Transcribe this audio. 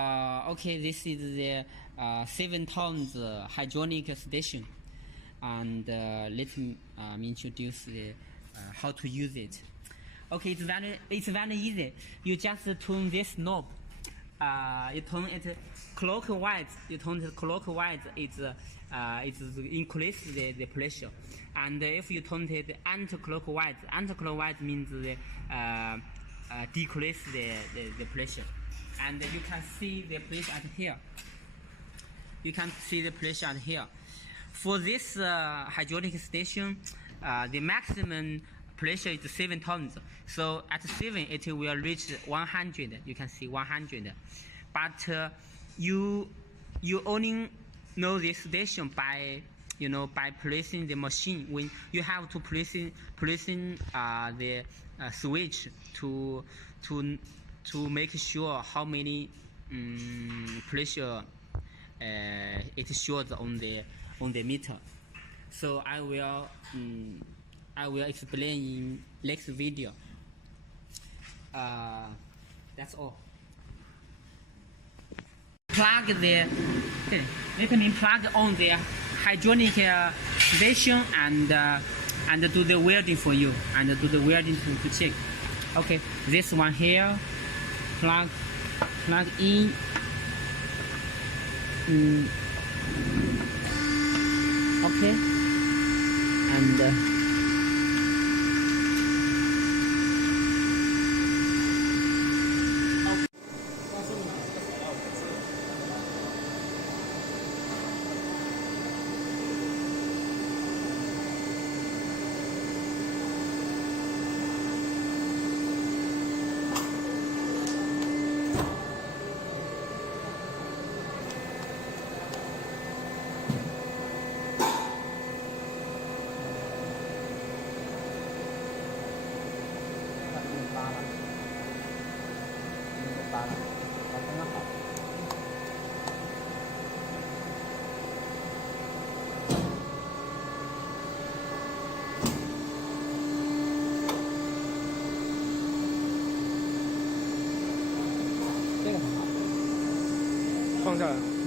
Okay, this is the 7 tons hydraulic station, and let me introduce how to use it. Okay, it's very easy. You just turn this knob. You turn it clockwise. You turn it clockwise. It's increase the pressure, and if you turn it anti-clockwise means decrease the pressure. And you can see the pressure at here. You can see the pressure at here. For this hydraulic station, the maximum pressure is 7 tons. So at 7, it will reach 100. You can see 100. But you only know this station by by placing the machine. When you have to placing the switch to make sure how many pressure it shows on the meter. So I will explain in next video. That's all. Let me plug on the hydraulic station and do the welding for you, and do the welding to check. Okay, this one here, plug in. Okay, and放下来。